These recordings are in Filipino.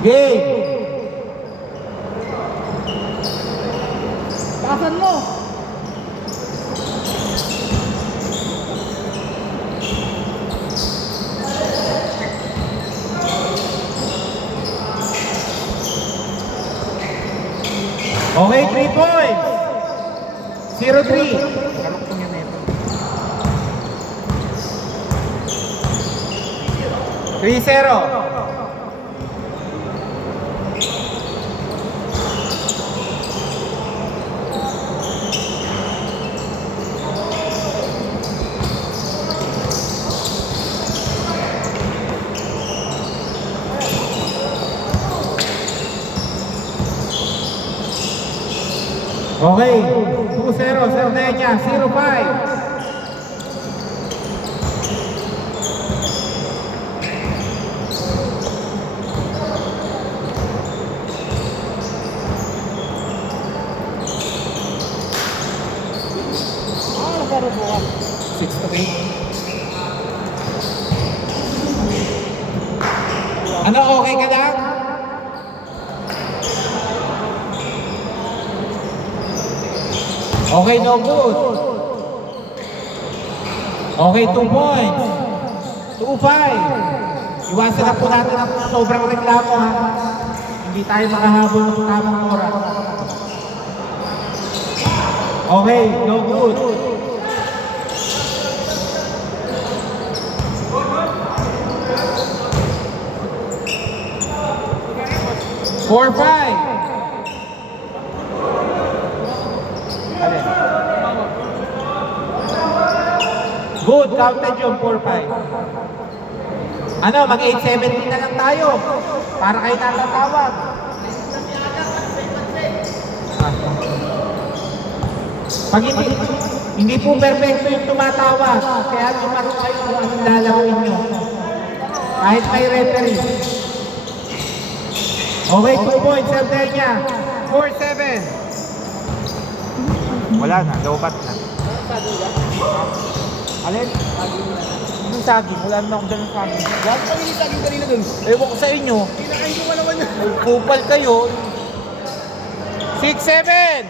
Game! Tasan mo! Okay, 3 points! 0-3. Kalok ko niya na ito. 3-0. Okay, 2-0, Sardinia, 0-5. Nagkaro bukas. 6-3. Ano, okay ka lang? Okay, no good. Okay, 2 points. 2-5. Iwasan na po natin ang sobrang reklamo, ha? Hindi tayo makahabol ng tamang oras. Okay, no good. Four, five. Alin? Good, counted yung 4-5. Ano, mag-8-17 na lang tayo. Para kayo natatawag. Pag hindi po perfecto yung tumatawag. Kaya lumaro kayo kung anong lalaroin nyo. Kahit may referee. Okay, 2 points, Sardinia. 4-7. Wala na, lobat na. Alin? Anong saging? Wala naman akong ganun saging. Bakit pa yung saging kanina dun? Ewan ko sa inyo. Kinakain ko naman yun. Kupal kayo. 6-7.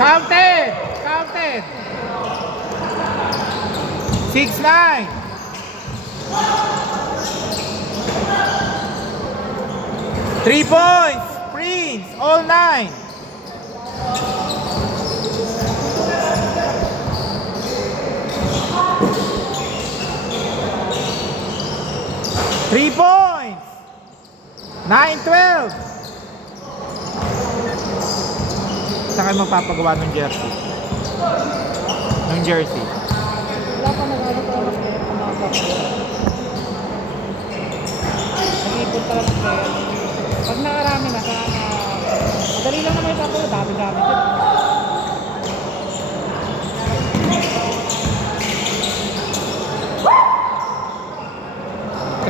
Counted! Counted! 6-9. Three points! Prince! All 9. Three points! 9-12. Saan kayo magpapagawa ng jersey? Ng jersey? Wala pa nag-ano ko mas kaya kumakapit. Nag-ipon pala ng kaya. Pag nakarami na, sana madali lang naman ito ako. Dami-dami ito.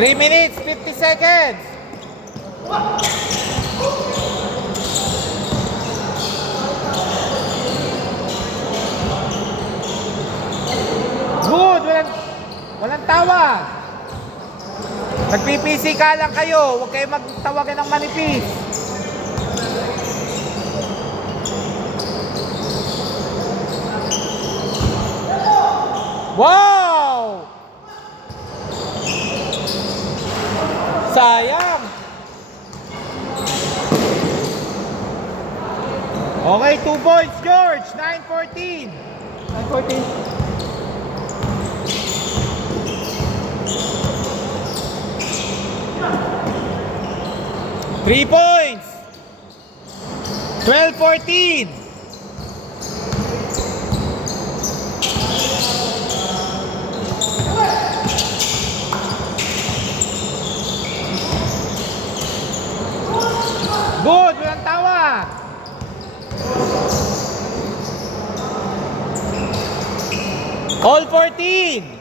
Three minutes, 50 seconds. Good, walang tawag. Nagpipisi ka lang kayo, huwag kayo magtawagan ng manipis. Wow! Sayang. Okay, 2 points, George. 9-14. 9-14. 3 points. 12-14. Good, walang tawa. All 14.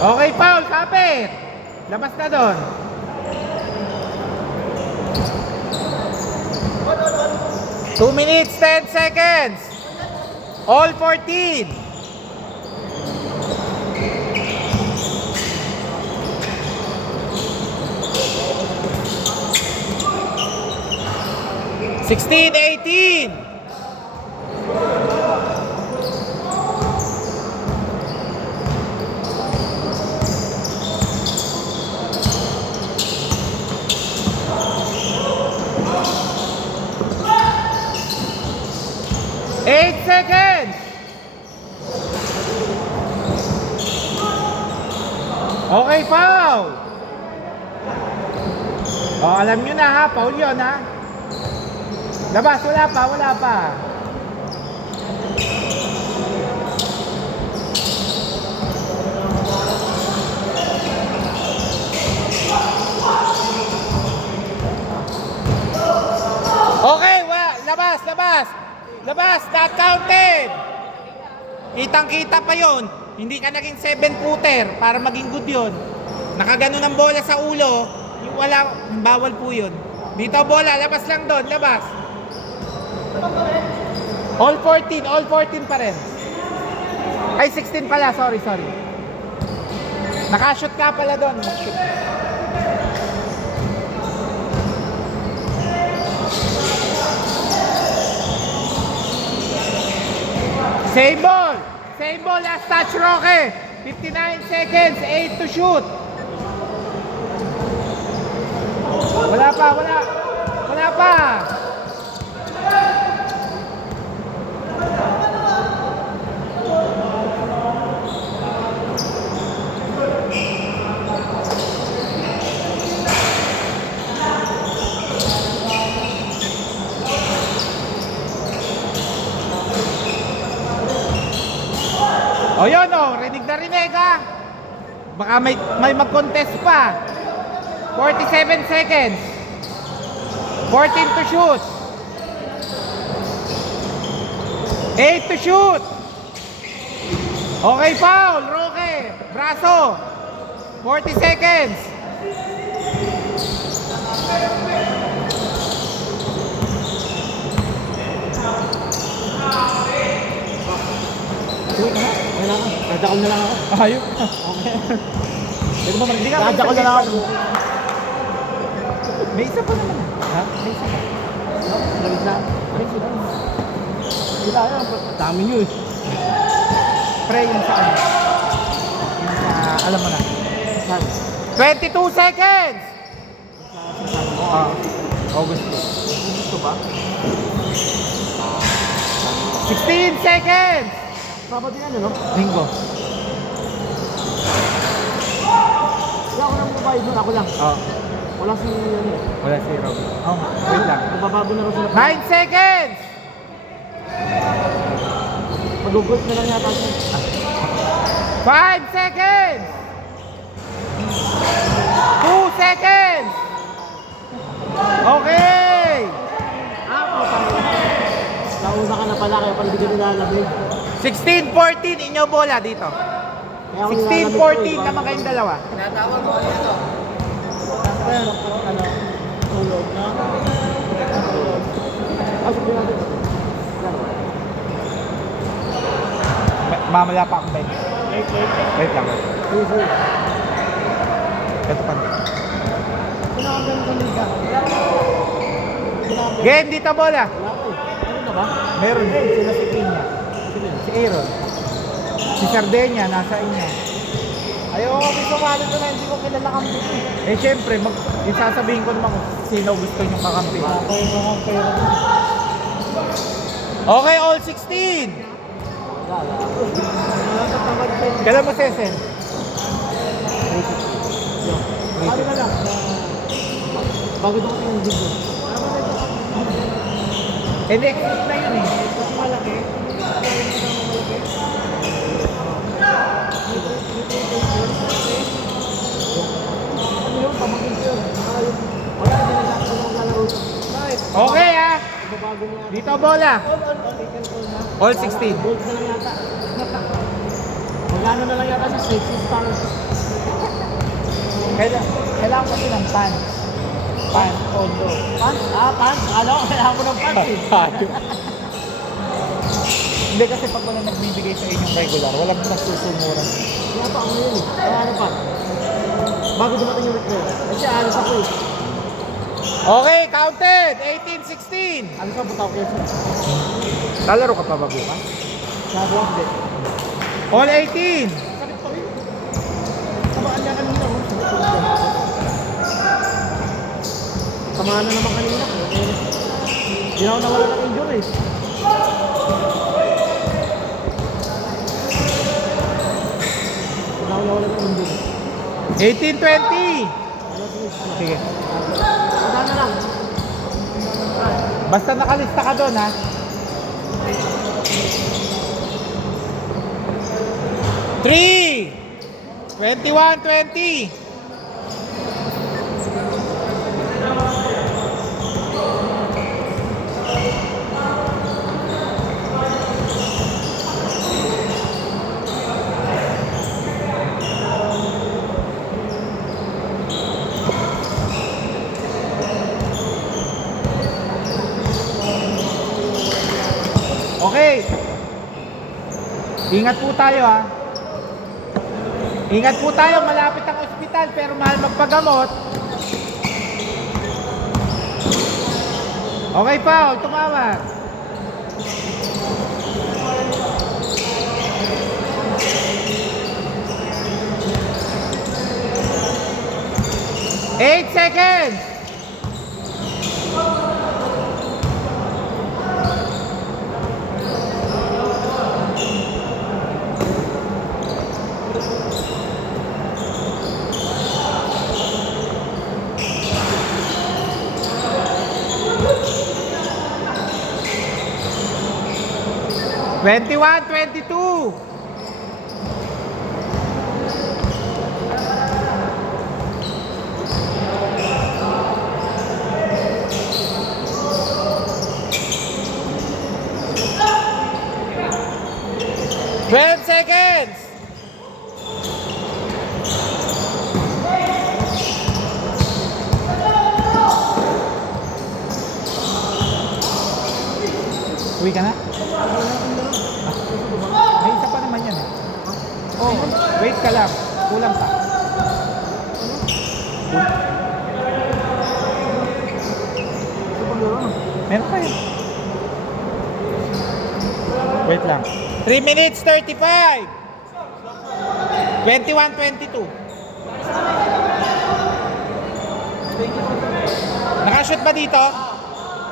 Okay, foul, kapit. Labas na doon. Two minutes, 10 seconds. All 14. Sixteen, 18. Eight seconds. Okay, foul. Oh, alam nyo na ha, foul yun ha. Labas, wala pa, wala pa. Okay, labas, labas. Labas, not counted. Kitang-kita pa yon. Hindi ka naging 7-footer para maging good yun. Nakaganon ang bola sa ulo, yung wala, bawal po yun. Dito bola, labas lang doon, labas. All 14 pa rin. Ay, 16 pala, sorry. Nakashoot ka pala doon. Same ball, last touch, Roque. 59 seconds, 8 to shoot. Wala pa. O yun o, rinig na rinig ha. Baka may mag-contest pa. 47 seconds. 14 to shoot. 8 to shoot. Okay, foul, Roque. Braso. 40 seconds. Dadakal na lang ako. Ayop. Okay. Pwede ba mag-hindi ka? Dadakal na lang ako. May isa pa naman. Ha? May isa pa. Lamig na. Kita yan. Dami nyo eh. Pre, yung sa ano? Yung sa, alam mo na. Saan? 22 seconds! August. Gusto ba? 16 seconds! Sabado yan, ano? Linggo. Wala ako nang babayad nun. Ako lang. Oh. Wala si, ano eh. Wala si Robby. Oo nga. Wait lang. Magbabago na rin sila. 9 seconds! Mag-gold na lang yata siya. 5 seconds! 2 seconds! Okay! Nauna ka na pala, kaya pala hindi ka nilalamig. 16-14, inyo bola dito. 16-14 naman kayong dalawa. Tinatawag ko ito. Ano? Tulog na? Tulog. Sabi natin. Mamala pa akong bench. Wait lang. Ito pa. Pinakagan ko liga. Game dito bola. Wala ko eh. Ano na ba? Meron din sila si Pinya. Si Aaron. Si Sardenia, nasa inyo. Ayoko kami sumali ko na hindi ko kilala kampi. Eh syempre, yung sasabihin ko naman kung sino gusto nyo kakampi. Okay, mga pera. Okay, all 16. Wala. Nakatamad pa yun. Kailan mo sesen? Sabi na lang. Bago daw ko yung video. Eh next week na yun eh. Mas malaki. Ano yung pamangkin ko yun? Wala, hindi na sa ako lalaro. Bakit? Okay ah. Babago niya. Dito bola. All. Taken all na. All 16. Gold na lang yata. Magkano na lang yata sa 6 stars. Kailangan kasi ng pan. Pan, todo. Pants? Ah, pants. Ano? Kailangan ko ng pants eh. Hindi kasi pag wala nagbibigay sa inyong regular, walang nagsusumuran. Kaya pa ako yun eh. Ano pa? Bago dumating yung request. Kasi alis ako eh. Okay, counted! 18-16! Alis ako buta ko yun. Lalaro ka pa ba bukas? Sabi ako hindi. All 18! Sakit pa rin. Tamaan niya kanina oh. Tamaan na naman kanina. Hindi na ako nawala ng injury eh. Hindi na ako nawala ng injury. 18-20! Sige. Tamaan na lang. Basta nakalista ka doon, ha? Three! 21-20! Okay. Ingat po tayo, ha. Ingat po tayo, malapit ang ospital pero mahal magpagamot. Okay, Paul, tumawag. Eight seconds. 21-22. Twelve seconds. Uwi ka na? May isa pa naman yan eh. Oh, wait ka lang. Kulang pa. Meron pa yun. Wait lang. 3 minutes 35. 21-22. Nakashoot ba dito?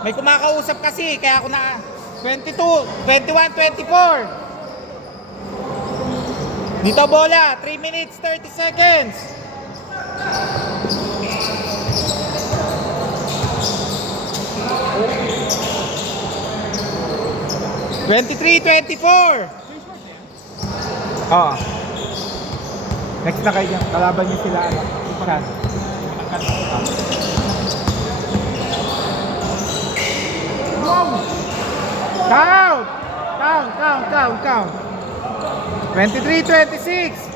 May kumakausap kasi kaya ako na 22, 21, 24. Dito bola, 3 minutes 30 seconds. Twenty-three, 24. Oo. Next na kayo dyan. Kalaban niyo sila. Saan? Count! Count! 23, 26.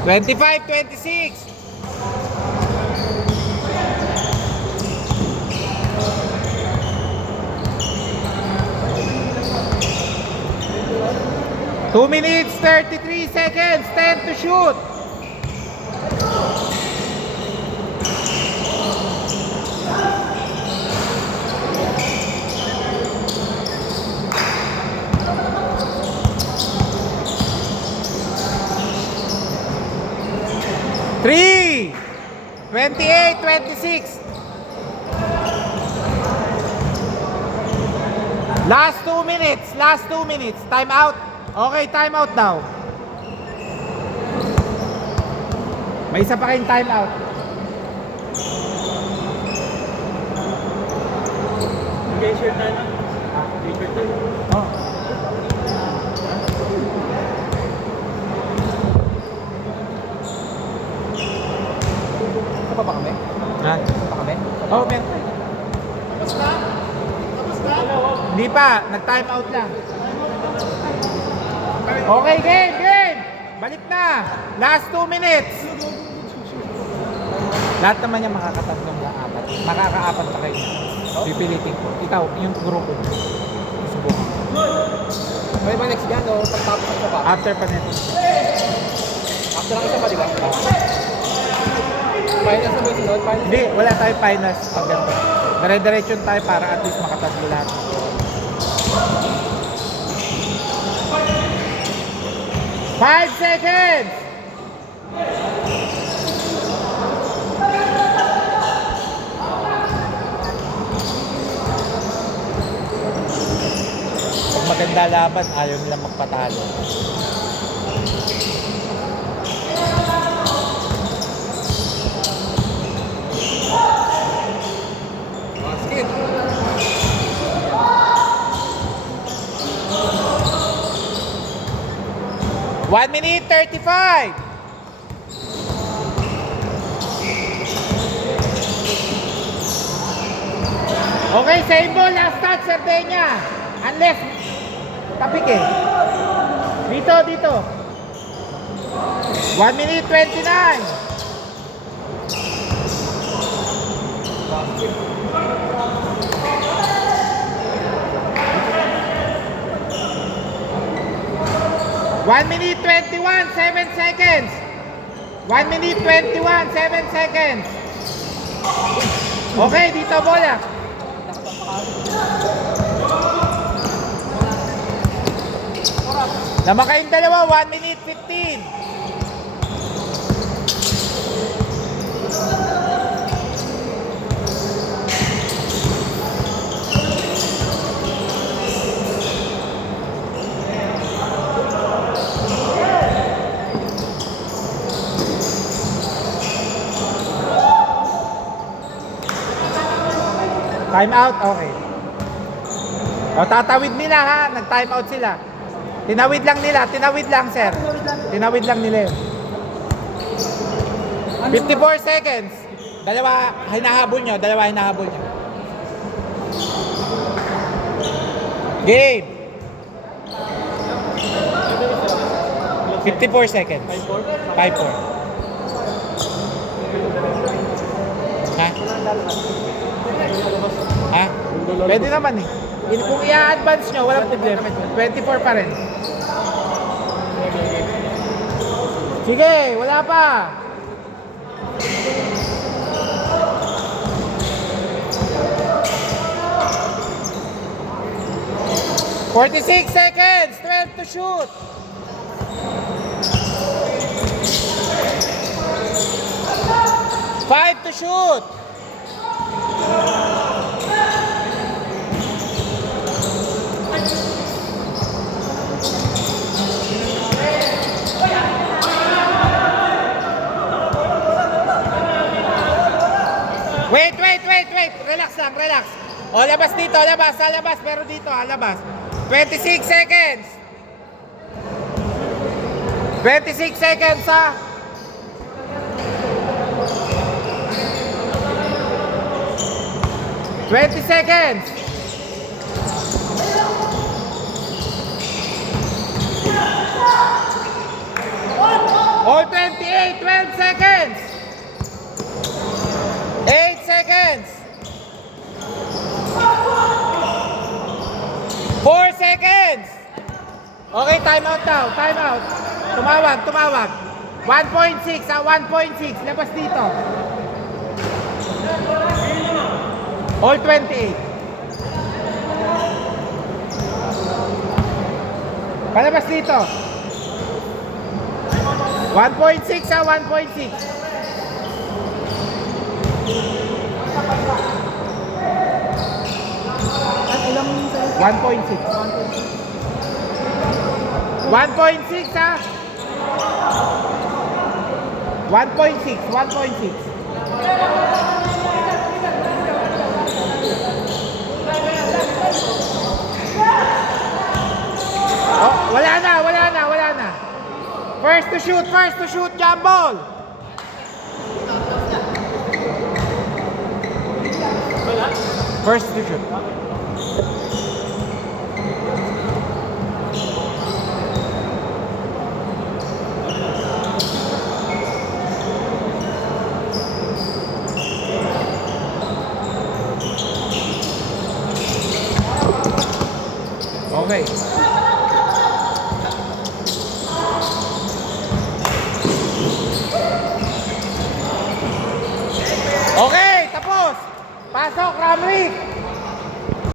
Twenty-five, 26. Two minutes, 33 seconds, 10 to shoot. Three, 28, 26. Last 2 minutes, time out. Okay, time out daw. May isa pa kayong time out. T-shirt na lang. T-shirt na lang. Oh. pa ba kami? Ha? Pa kami? Oh, meron. Hindi pa, nag-time out lang. Okay, game! Balik na! Last 2 minutes! Lahat naman yung makakatatlong lang apat. Makakaapat pa kayo. Pipilitin ko. Ikaw, yung grupo. Subukan. May ba next gan o pagtapos ang isa pa? After pa nito. After ang isa pa, di ba? Finals na ba yung sunod? Finals? Hindi, wala tayo finals. Pag ganito. Dire-diretso tayo para at least makatatlo lahat. Five seconds! Pag maganda laban, ayaw nilang magpatalo. Basket! 1 minute 35. Okay, same ball, last touch, Sardinia. Unless, tapik eh. Dito. 1 minute 29. One minute 21, 7 seconds. 1 minute 21, 7 seconds. Okay, dito bola. Naman kayong dalawa, 1 minute 15. Time out? Okay. O, tatawid nila ha. Nag-time out sila. Tinawid lang nila. Tinawid lang, sir. Tinawid lang nila yun. 54 seconds. Dalawa hinahabol nyo. Game. 54 seconds. 5-4. Ha? Ha? Pwede naman eh. Kung i-advance nyo, walang problema. 24 pa rin. Sige, wala pa. "46 seconds, 12 to shoot." "5 to shoot." Wait. Relax lang, relax. O, labas dito, labas. Pero dito, labas. 26 seconds. 26 seconds, ha? "20 seconds. All 28, 12 seconds. 8 seconds. 4 seconds. Okay, time out now. Time out. Tumawag. 1.6, 1.6. Labas dito. All 28. Palabas dito. 1.6, 1.6. At ilang seconds? 1.6. 1.6 ha? 1.6. Oh, wala na. First to shoot, jump ball. First to shoot. Okay. Okay, tapos. Pasok, Ramrick.